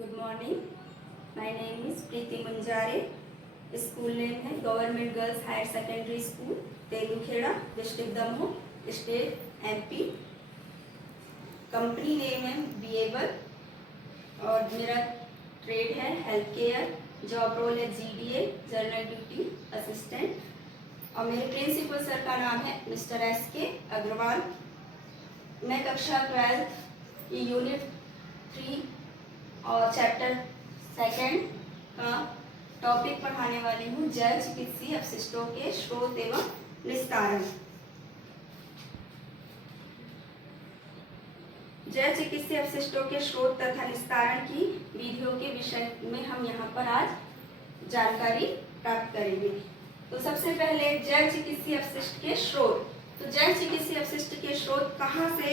Good morning. My name is Preeti Munjare. School name है government girls higher secondary school Tendukheda district Damoh state MP। Company name है बीएबल और मेरा trade है health care. Job role है GDA general duty assistant और मेरे principal sir का नाम है मिस्टर SK अग्रवाल। मैं कक्षा 12 यूनिट 3 और चैप्टर 2 का टॉपिक पढ़ाने वाली हूँ, जल चिकित्सीय अपशिष्टों के स्रोत एवं निस्तारण। जल चिकित्सीय अपशिष्टों के स्रोत तथा निस्तारण की विधियों के विषय में हम यहाँ पर आज जानकारी प्राप्त करेंगे। तो सबसे पहले जल चिकित्सीय अपशिष्ट के स्रोत। तो जल चिकित्सीय अपशिष्ट के स्रोत कहाँ से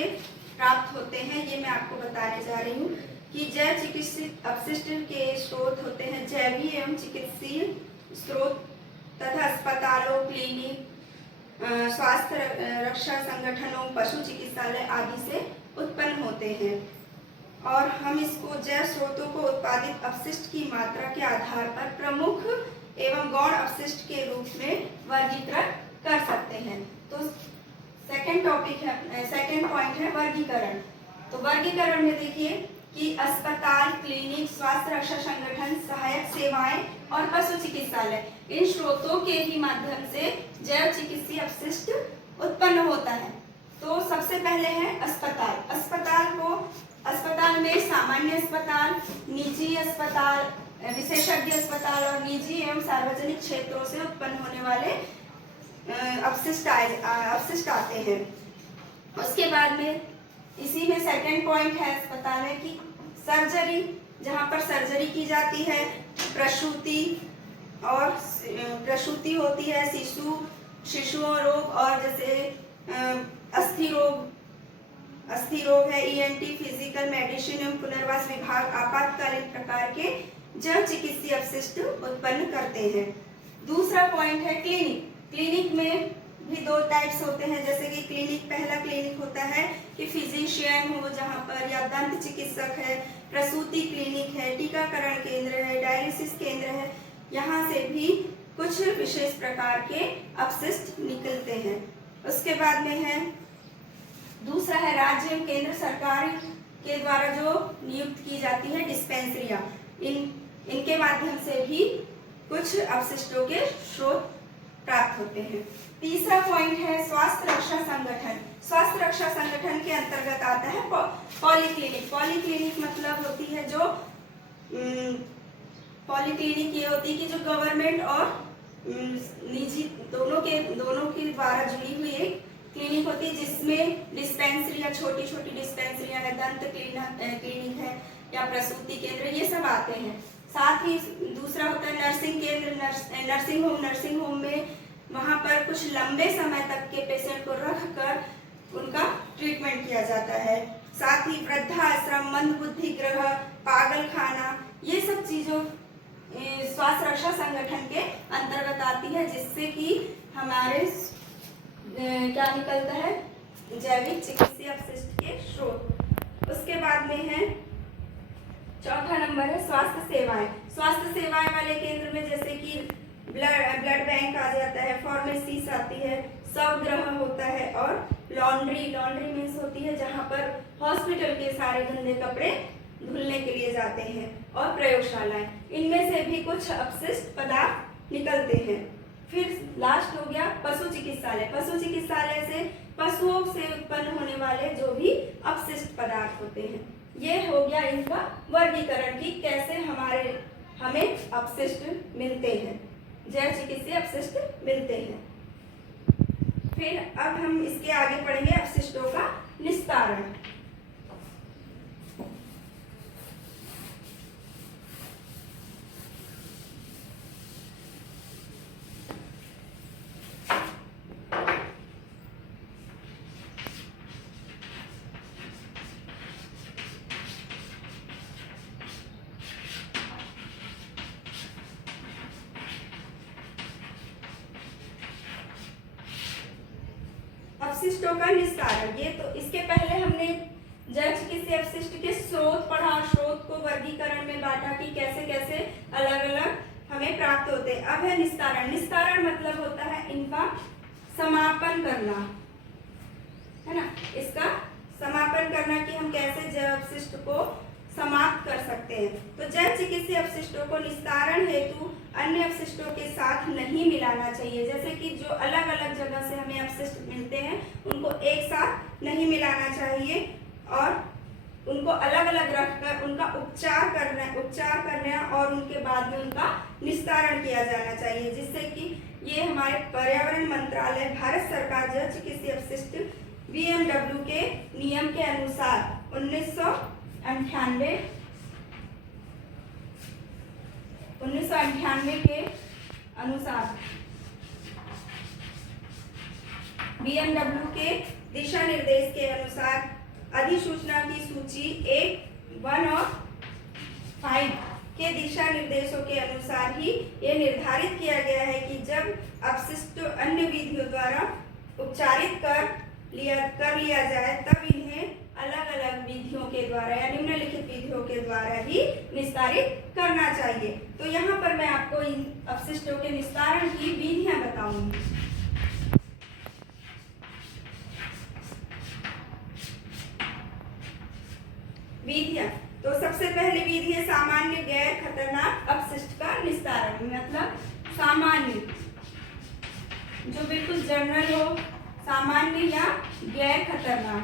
प्राप्त होते हैं ये मैं आपको बताने जा रही हूँ कि जल चिकित्सीय अपशिष्ट के स्रोत होते हैं जैवीय एवं चिकित्सीय स्रोत तथा अस्पतालों, क्लिनिक, स्वास्थ्य रक्षा संगठनों, पशु चिकित्सालय आदि से उत्पन्न होते हैं और हम इसको जैव स्रोतों को उत्पादित अपशिष्ट की मात्रा के आधार पर प्रमुख एवं गौण अपशिष्ट के रूप में वर्गीकृत कर सकते हैं। तो सेकंड पॉइंट है वर्गीकरण। तो वर्गीकरण में देखिए कि अस्पताल, क्लिनिक, स्वास्थ्य रक्षा संगठन, सहायक सेवाएं और पशु चिकित्सालय इन स्रोतों के ही माध्यम से जैव चिकित्सीय अपशिष्ट उत्पन्न होता है। तो सबसे पहले है अस्पताल। अस्पताल में सामान्य अस्पताल, निजी अस्पताल, विशेषज्ञ अस्पताल और निजी एवं सार्वजनिक क्षेत्रों से उत्पन्न होने वाले अपशिष्ट आते हैं। उसके बाद में इसी में सेकंड पॉइंट है अस्पताल है कि सर्जरी, जहाँ पर सर्जरी की जाती है, प्रसूति होती है, शिशुओं रोग और जैसे अस्थि रोग है, ENT, फिजिकल मेडिसिन एवं पुनर्वास विभाग आपातकालीन प्रकार के जल चिकित्सीय अपशिष्ट उत्पन्न करते हैं। दूसरा पॉइंट है क्लिनिक। क्लिनिक में भी 2 टाइप्स होते हैं, जैसे कि पहला क्लिनिक होता है कि फिजिशियन हो जहाँ पर, या दंत चिकित्सक है, प्रसूति क्लिनिक है, टीकाकरण केंद्र है, डायलिसिस केंद्र है, यहाँ से भी कुछ विशेष प्रकार के अपशिष्ट निकलते हैं। उसके बाद में है दूसरा है राज्य एवं केंद्र सरकार के द्वारा जो नियुक्त की जाती है डिस्पेंसरियां, इनके माध्यम से भी कुछ अपशिष्टों के स्रोत प्राप्त होते हैं। तीसरा पॉइंट है स्वास्थ्य रक्षा संगठन। स्वास्थ्य रक्षा संगठन के अंतर्गत आता है पॉलीक्लिनिक। पॉलीक्लिनिक मतलब होती है जो पॉलीक्लिनिक ये होती है कि जो गवर्नमेंट और निजी दोनों के द्वारा जुड़ी हुई एक क्लिनिक होती है, जिसमें डिस्पेंसरियां, छोटी छोटी डिस्पेंसरियां है, दंत क्लिनिक है या प्रसूति केंद्र, ये सब आते हैं। साथ ही दूसरा होता है नर्सिंग केंद्र, नर्सिंग होम में वहाँ पर कुछ लंबे समय तक के पेशेंट को रखकर उनका ट्रीटमेंट किया जाता है। साथ ही वृद्धाश्रम, मंदबुद्धि गृह, पागल खाना, ये सब चीजों स्वास्थ्य रक्षा संगठन के अंतर्गत आती है, जिससे कि हमारे क्या निकलता है जैविक चिकित्सीय अपशिष्ट के स्रोत। उसके बाद में है चौथा नंबर है स्वास्थ्य सेवाएं। स्वास्थ्य सेवाएं वाले केंद्र में जैसे कि ब्लड बैंक आ जाता है, फार्मेसीज आती है, शवगृह होता है और लॉन्ड्री मीन्स होती है जहाँ पर हॉस्पिटल के सारे गंदे कपड़े धुलने के लिए जाते हैं, और प्रयोगशालाएं, इनमें से भी कुछ अपशिष्ट पदार्थ निकलते हैं। फिर लास्ट हो गया पशु चिकित्सालय। पशु चिकित्सालय से पशुओं से उत्पन्न होने वाले जो भी अपशिष्ट पदार्थ होते हैं। ये हो गया इनका वर्गीकरण कि कैसे हमें अपशिष्ट मिलते हैं, जैव चिकित्सीय अपशिष्ट मिलते हैं। फिर अब हम इसके आगे पढ़ेंगे अपशिष्टों का निस्तारण। अपशिष्टों का निस्तारण, ये तो इसके पहले हमने जल चिकित्सीय अपशिष्ट के स्रोत पढ़ा, स्रोत को वर्गीकरण में हमें प्राप्त होते हैं। अब है निस्तारण। निस्तारण मतलब होता है इनका समापन करना, है ना। इसका समापन करना कि हम कैसे जैव अपशिष्ट को समाप्त कर सकते हैं। तो जैव चिकित्सीय अपशिष्टों को निस्तारण हेतु अन्य अपशिष्टों के साथ नहीं मिलाना चाहिए। जैसे कि जो अलग अलग जगह से हमें अपशिष्ट मिलते हैं उनको एक साथ नहीं मिलाना चाहिए और उनको अलग अलग रखकर उनका उपचार करना और उनके बाद में उनका निस्तारण किया जाना चाहिए, जिससे कि ये हमारे पर्यावरण मंत्रालय भारत सरकार जैव चिकित्सीय अपशिष्ट BMW के नियम के अनुसार 1998 के अनुसार BMW के दिशा निर्देश के अनुसार अधिसूचना की सूची 1, 1 और 5 के दिशा निर्देशों के अनुसार ही ये निर्धारित किया गया है कि जब अपशिष्ट अन्य विधियों द्वारा उपचारित कर लिया जाए तब इन्हें अलग अलग विधियों के द्वारा या निम्नलिखित विधियों के द्वारा ही निस्तारित करना चाहिए। तो यहाँ पर मैं आपको इन अपशिष्टों के निस्तारण की विधियां बताऊंगी। विधियां, तो सबसे पहली विधि है सामान्य गैर खतरनाक अपशिष्ट का निस्तारण। मतलब सामान्य, जो बिल्कुल जनरल हो, सामान्य या गैर खतरनाक।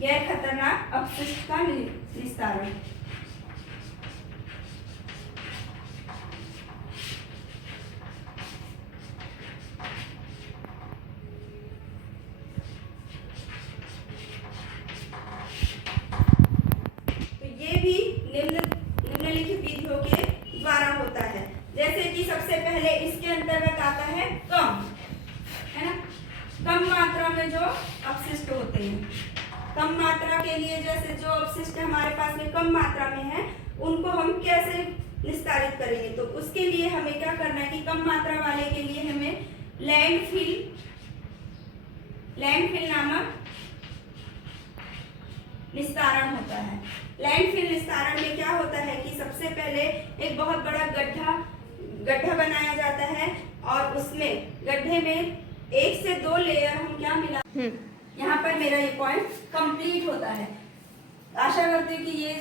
गैर खतरनाक अपशिष्ट का निस्तारण। निम्नलिखित विधियों के द्वारा होता है। जैसे कि सबसे पहले इसके अंतर्गत आता है कम, है ना, कम मात्रा में जो अपशिष्ट होते हैं। कम मात्रा के लिए जैसे जो अपशिष्ट हमारे पास में कम मात्रा में है उनको हम कैसे निस्तारित करेंगे, तो उसके लिए हमें क्या करना है कि कम मात्रा वाले के लिए हमें लैंडफिल नामक निस्तारण होता है। लैंडफिल निस्तारण में क्या होता है कि सबसे पहले एक बहुत बड़ा गड्ढा बनाया जाता है और उसमें गड्ढे में 1 से 2 लेयर हम क्या मिला। यहाँ पर मेरा ये पॉइंट कंप्लीट होता है। आशा करती हूँ कि ये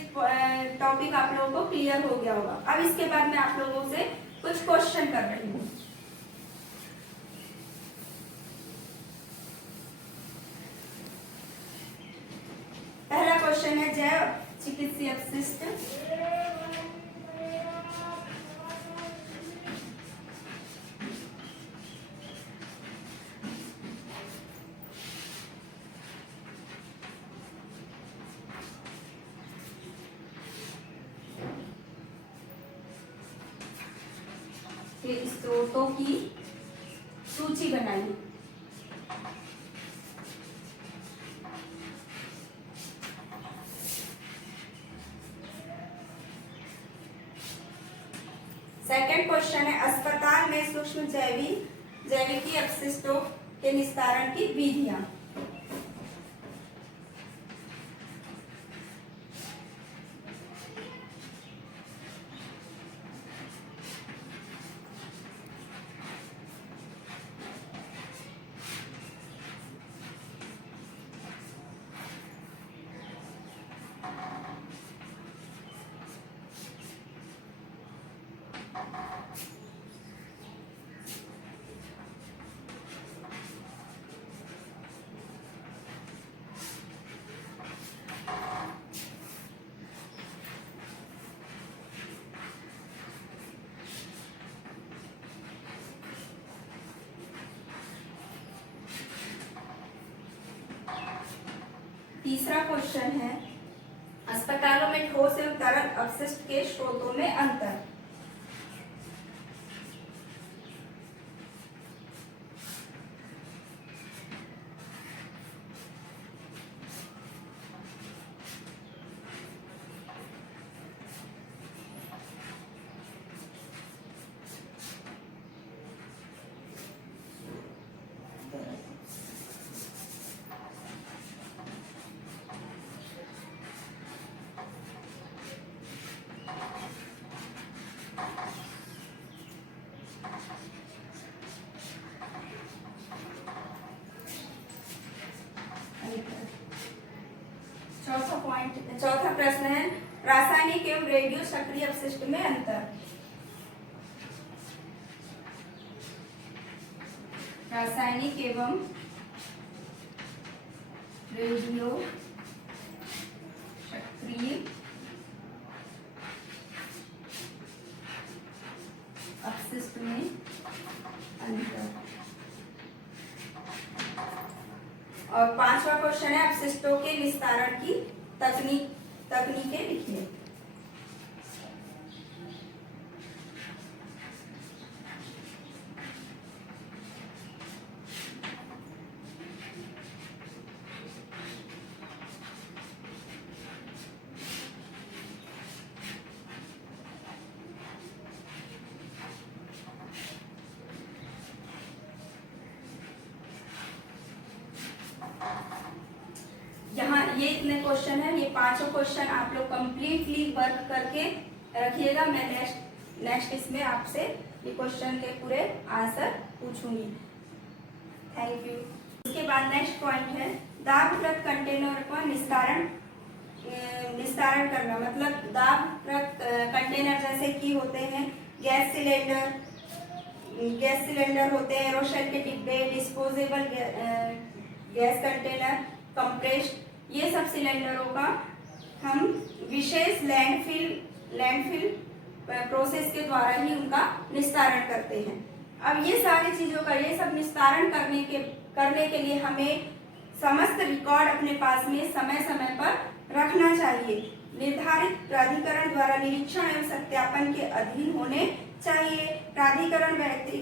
टॉपिक आप लोगों को क्लियर हो गया होगा। अब इसके बाद मैं आप लोगों से कुछ क्वेश्चन कर रही हूँ। पहला क्वेश्चन है जैव चिकित्सीय अपशिष्ट। के स्रोतों की सूची बनाई। सेकंड क्वेश्चन है अस्पताल में सूक्ष्म जैविकी अपशिष्टों के निस्तारण की विधियां। तीसरा क्वेश्चन है अस्पतालों में ठोस एवं तरल अपशिष्ट के स्रोतों में अंतर। चौथा प्रश्न है रासायनिक एवं रेडियो सक्रिय अपशिष्ट में अंतर। रासायनिक एवं रेडियो सक्रिय अपशिष्ट में अंतर। और पांचवा क्वेश्चन है अपशिष्टों के निस्तारण की तकनीकें लिखिए। यहाँ ये इतने क्वेश्चन है, ये पांचों क्वेश्चन आप लोग कंप्लीटली वर्क करके रखिएगा। मैं नेक्स्ट इसमें आपसे ये क्वेश्चन के पूरे आंसर पूछूंगी। Thank you. उसके बाद नेक्स्ट पॉइंट है दाबप्रत कंटेनर का निस्तारण करना। मतलब दाबप्रत कंटेनर जैसे कि होते हैं गैस सिलेंडर होते हैं, एरोशेल के डिब्बे, डिस्पोजेबल गैस कंटेनर, कंप्रेस्ड, ये सब सिलेंडरों का हम विशेष लैंडफिल प्रोसेस के द्वारा ही उनका निस्तारण करते हैं। अब ये सारी चीजों का ये सब निस्तारण करने के लिए हमें समस्त रिकॉर्ड अपने पास में समय समय पर रखना चाहिए। निर्धारित प्राधिकरण द्वारा निरीक्षण एवं सत्यापन के अधीन होने चाहिए।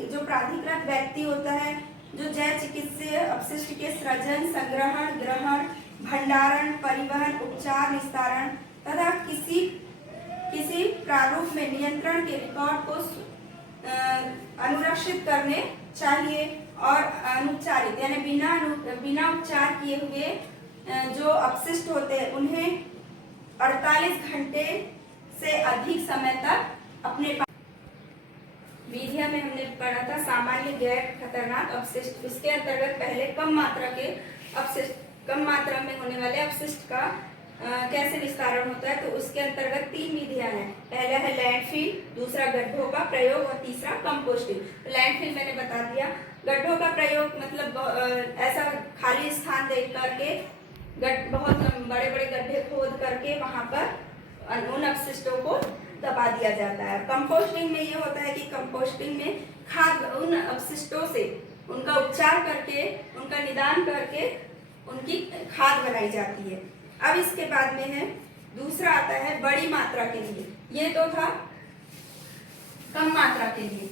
जो प्राधिकृत व्यक्ति होता है, जो जैव चिकित्सीय अपशिष्ट के सृजन, संग्रहण, ग्रहण, भंडारण, परिवहन, उपचार, निस्तारण तथा किसी प्रारूप में नियंत्रण के रिकॉर्ड को अनुरक्षित करने चाहिए। और अनुपचारित यानी बिना उपचार किए हुए जो अपशिष्ट होते हैं उन्हें 48 घंटे से अधिक समय तक अपने विधिया में हमने पढ़ा था सामान्य गैर खतरनाक अपशिष्ट। इसके अंतर्गत पहले कम मात्रा में होने वाले अपशिष्ट का कैसे निस्तारण होता है, तो उसके अंतर्गत 3 विधियां हैं। पहला है लैंडफिल, दूसरा गड्ढों का प्रयोग और तीसरा कंपोस्टिंग। तो लैंडफिल मैंने बता दिया। गड्ढों का प्रयोग मतलब ऐसा खाली स्थान देख करके बहुत बड़े बड़े गड्ढे खोद करके वहां पर उन अपशिष्टों को दबा दिया जाता है। कंपोस्टिंग में ये होता है कि कंपोस्टिंग में खाद उन अपशिष्टों से उनका उपचार करके उनका निदान करके उनकी खाद बनाई जाती है। अब इसके बाद में है दूसरा आता है बड़ी मात्रा के लिए। ये तो था कम मात्रा के लिए।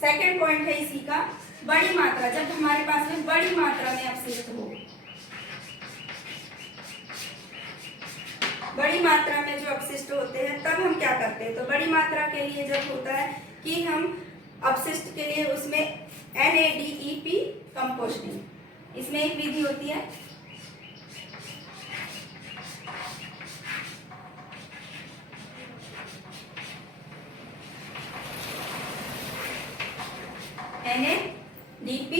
सेकंड पॉइंट है इसी का बड़ी मात्रा। जब हमारे पास में बड़ी मात्रा में अपशिष्ट हो, बड़ी मात्रा में जो अपशिष्ट होते हैं तब हम क्या करते हैं। तो बड़ी मात्रा के लिए जब होता है कि हम अपशिष्ट के लिए उसमें NADEP कंपोस्टिंग, इसमें एक विधि होती है NADP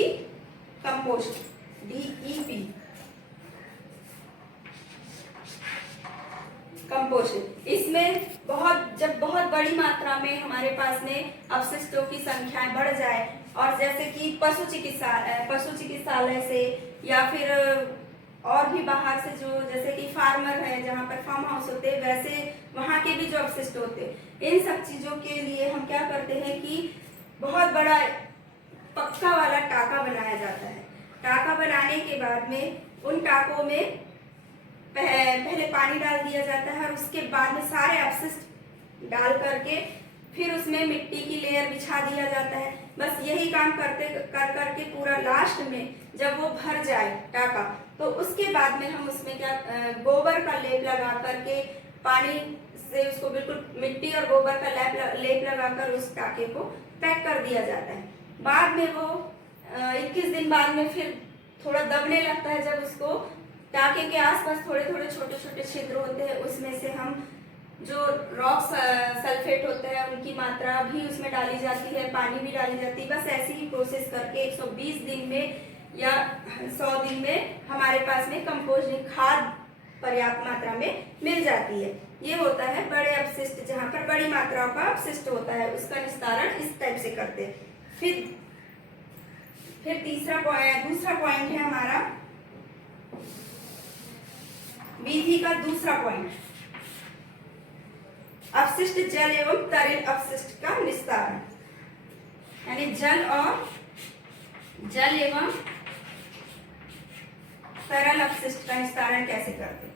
कंपोस्ट DEP कंपोस्ट। इसमें जब बहुत बड़ी मात्रा में हमारे पास में अपशिष्टों की संख्याएं बढ़ जाए और जैसे कि पशु चिकित्सालय से या फिर और भी बाहर से जो जैसे कि फार्मर है जहाँ पर फार्म हाउस होते हैं वैसे वहाँ के भी जो अपशिष्ट होते हैं, इन सब चीजों के लिए हम क्या करते हैं कि बहुत बड़ा पक्का वाला टाका बनाया जाता है। टाका बनाने के बाद में उन टाकों में पहले पानी डाल दिया जाता है और उसके बाद में सारे अपशिष्ट डाल करके फिर उसमें मिट्टी की लेयर बिछा दिया जाता है। बस यही काम करके पूरा लास्ट में जब वो भर जाए टाका, तो उसके बाद में हम उसमें क्या गोबर का लेप लगा करके पानी से उसको बिल्कुल मिट्टी और गोबर का लेप लगाकर उस टाके को पैक कर दिया जाता है। बाद में वो 21 दिन बाद में फिर थोड़ा दबने लगता है। जब उसको टाके के आसपास थोड़े थोड़े छोटे छोटे छिद्र होते हैं, उसमें से हम जो रॉक सल्फेट होता है उनकी मात्रा भी उसमें डाली जाती है, पानी भी डाली जाती है। बस ऐसी ही प्रोसेस करके 120 दिन में या 100 दिन में हमारे पास में कंपोस्टिंग खाद पर्याप्त मात्रा में मिल जाती है। ये होता है बड़े अपशिष्ट, जहाँ पर बड़ी मात्राओं का अपशिष्ट होता है, उसका निस्तारण इस टाइप से करते हैं। फिर दूसरा पॉइंट है हमारा विधि का दूसरा पॉइंट, अपशिष्ट जल एवं तरल अपशिष्ट का निस्तारण, यानी जल एवं तरल अपशिष्ट का निस्तारण कैसे करते हैं।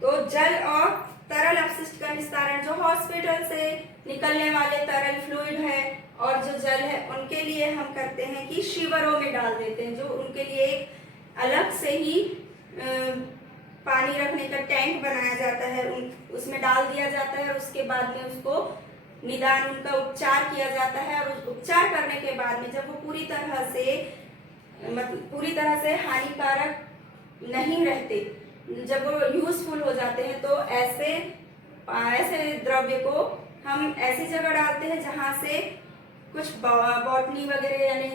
तो जल और तरल अपशिष्ट का निस्तारण, जो हॉस्पिटल से निकलने वाले तरल फ्लूइड है और जो जल है, उनके लिए हम करते हैं कि शिविरों में डाल देते हैं, जो उनके लिए एक अलग से ही पानी रखने का टैंक बनाया जाता है, उसमें डाल दिया जाता है और उसके बाद में उसको निदान उनका उपचार किया जाता है। और उपचार करने के बाद में जब वो पूरी तरह से हानिकारक नहीं रहते, जब वो यूजफुल हो जाते हैं, तो ऐसे द्रव्य को हम ऐसी जगह डालते हैं जहां से कुछ बॉटनी वगैरह, यानी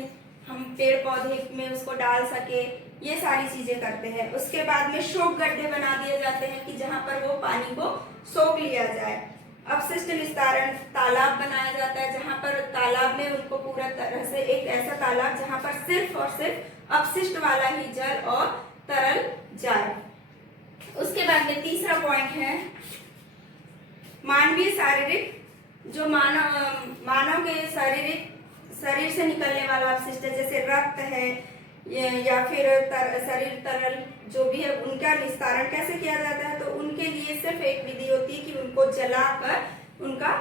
हम पेड़ पौधे में उसको डाल सके, ये सारी चीजें करते हैं। उसके बाद में शोक गड्ढे बना दिए जाते हैं कि जहां पर वो पानी को सोख लिया जाए। अपशिष्ट निस्तारण तालाब बनाया जाता है, जहां पर तालाब में उनको पूरा तरह से एक ऐसा तालाब जहां पर सिर्फ और सिर्फ अपशिष्ट वाला ही जल और तरल जाए। उसके बाद में तीसरा पॉइंट है मानवीय शारीरिक, जो मानव के शरीर से निकलने वाला अपशिष्ट है, जैसे रक्त है या फिर शरीर तरल जो भी है, उनका निस्तारण कैसे किया जाता है। तो उनके लिए सिर्फ एक विधि होती है कि उनको जलाकर उनका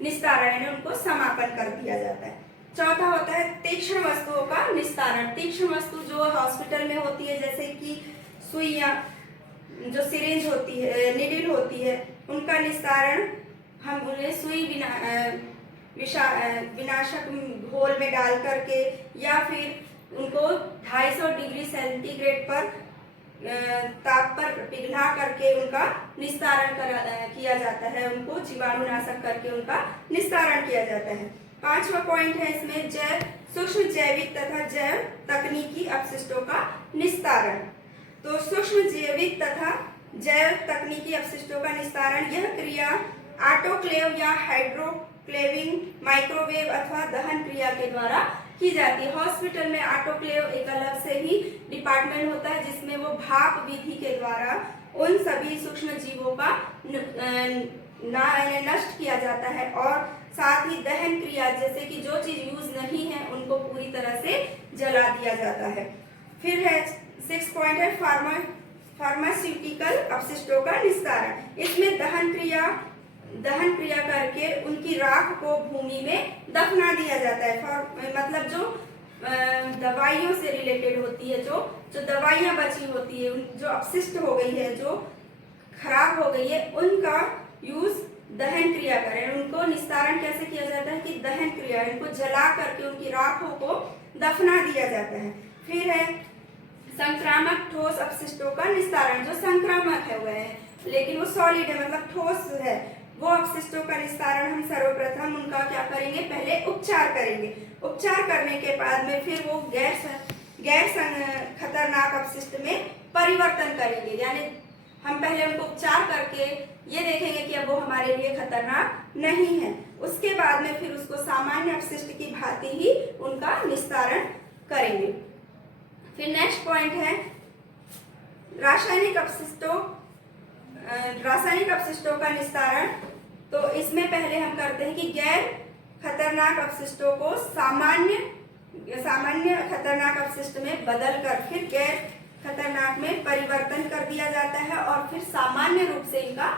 निस्तारण, यानी उनको समापन कर दिया जाता है। चौथा होता है तीक्ष्ण वस्तुओं का निस्तारण। तीक्ष्ण वस्तु जो हॉस्पिटल में होती है, जैसे कि सुइयां, जो सिरिंज होती है, निडिल होती है, उनका निस्तारण हम उन्हें सुई विनाशक घोल में डाल करके या फिर उनको 250 डिग्री सेंटीग्रेड पर ताप पर पिघला करके उनका निस्तारण किया जाता है, उनको जीवाणुनाशक करके उनका निस्तारण किया जाता है। पांचवा पॉइंट है इसमें सूक्ष्म जैविक तथा जैव तकनीकी अपशिष्टों का निस्तारण। तो सूक्ष्म जैविक तथा जैव तकनीकी अपशिष्टों का निस्तारण, यह क्रिया ऑटोक्लेव या हाइड्रोक्लेविंग, माइक्रोवेव अथवा दहन क्रिया के द्वारा की जाती है। हॉस्पिटल में ऑटोक्लेव एक अलग से ही डिपार्टमेंट होता है, जिसमें वो भाप विधि के द्वारा उन सभी सूक्ष्म जीवों का नष्ट किया जाता है, और साथ ही दहन क्रिया, जैसे कि जो चीज यूज नहीं है उनको पूरी तरह से जला दिया जाता है। फिर है 6 पॉइंट है फार्मास्यूटिकल अपशिष्टों का निस्तारण। इसमें दहन क्रिया करके उनकी राख को भूमि में दफना दिया जाता है। मतलब जो दवाइयों से रिलेटेड होती है, जो दवाइयां बची होती है, जो अपशिष्ट हो गई है, जो खराब हो गई है, उनका यूज दहन क्रिया करें। उनको निस्तारण कैसे किया जाता है कि दहन क्रिया, इनको जला करके उनकी राखों को दफना दिया जाता है। फिर है संक्रामक ठोस अपशिष्टों का निस्तारण। जो संक्रामक है हुए हैं लेकिन वो सॉलिड है, मतलब ठोस है, वो अपशिष्टों का निस्तारण हम सर्वप्रथम उनका क्या करेंगे, पहले उपचार करेंगे। उपचार करने के बाद में फिर वो गैर खतरनाक अपशिष्ट में परिवर्तन करेंगे, यानी हम पहले उनको उपचार करके ये देखेंगे कि अब वो हमारे लिए खतरनाक नहीं है। उसके बाद में फिर उसको सामान्य अपशिष्ट की भांति ही उनका निस्तारण करेंगे। फिर नेक्स्ट पॉइंट है रासायनिक अपशिष्टों का निस्तारण। तो इसमें पहले हम करते हैं कि गैर खतरनाक अपशिष्टों को सामान्य खतरनाक अपशिष्ट में बदल कर फिर गैर खतरनाक में परिवर्तन कर दिया जाता है और फिर सामान्य रूप से इनका